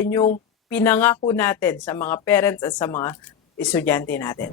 Yan yung pinangako natin sa mga parents at sa mga estudyante natin.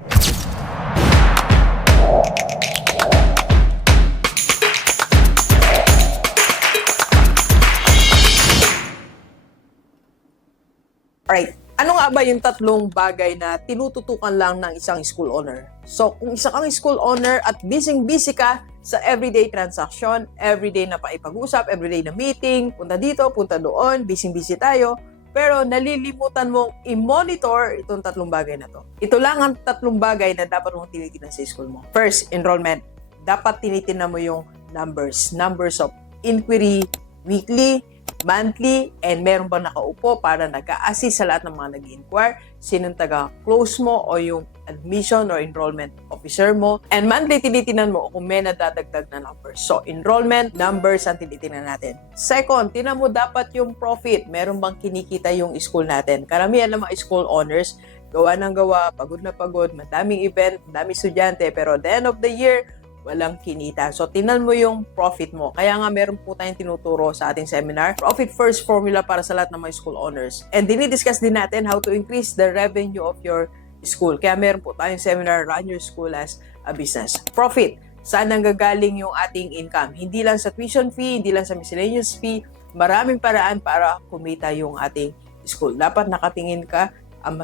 Alright, ano nga ba yung tatlong bagay na tinututukan lang ng isang school owner? So, kung isa kang school owner at busy ka sa everyday transaction, everyday na paipag-usap, everyday na meeting, punta dito, punta doon, busy tayo, pero nalilimutan mong i-monitor itong tatlong bagay na to. Ito lang ang tatlong bagay na dapat mong tinitingnan sa school mo. First, enrollment. Dapat tinitingnan mo yung numbers of inquiry, weekly, monthly, and meron ba nakaupo para nag-a-assist sa lahat ng mga nag-inquire, sinong taga-close mo o yung admission or enrollment officer mo. And monthly, tinitingnan mo kung may nadadagdag na numbers. So, enrollment, numbers ang tinitingnan natin. Second, tinan mo dapat yung profit. Meron bang kinikita yung school natin? Karamihan ng mga school owners, gawa ng gawa, pagod na pagod, madaming event, madaming estudyante, pero at the end of the year, walang kinita. So, tinan mo yung profit mo. Kaya nga meron po tayong tinuturo sa ating seminar, Profit First Formula para sa lahat ng mga school owners. And dinidiscuss din natin how to increase the revenue of your school. Kaya meron po tayong seminar, Run Your School as a Business. Profit. Saan nanggagaling yung ating income? Hindi lang sa tuition fee, hindi lang sa miscellaneous fee. Maraming paraan para kumita yung ating school. Dapat nakatingin ka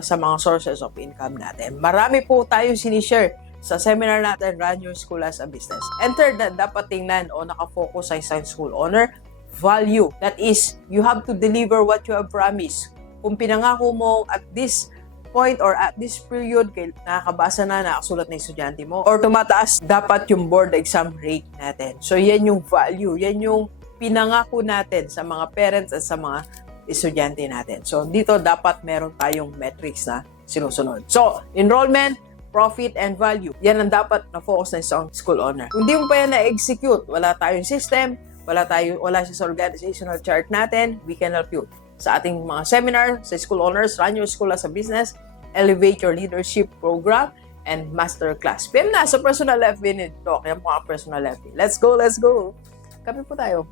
sa mga sources of income natin. Marami po tayong sinishare sa seminar natin, Run Your School as a Business. And third, na dapat tingnan o nakafocus sa isang school owner, value. That is, you have to deliver what you have promised. Kung pinangako mo at this point or at this period, nakakabasa na, nakasulat na yung estudyante mo, or tumataas dapat yung board exam rate natin. So, yan yung value. Yan yung pinangako natin sa mga parents at sa mga estudyante natin. So, dito dapat meron tayong metrics na sinusunod. So, enrollment, profit, and value. Yan ang dapat na-focus na isang school owner. Kung di mo pa yan na-execute, wala tayong system, wala siya sa organizational chart natin, we can help you. Sa ating mga seminar, sa school owners, Run Your School as a Business, Elevate Your Leadership Program, and Master Class. PM na sa personal FB nito. Kaya po ang personal FB. Let's go! Kape po tayo.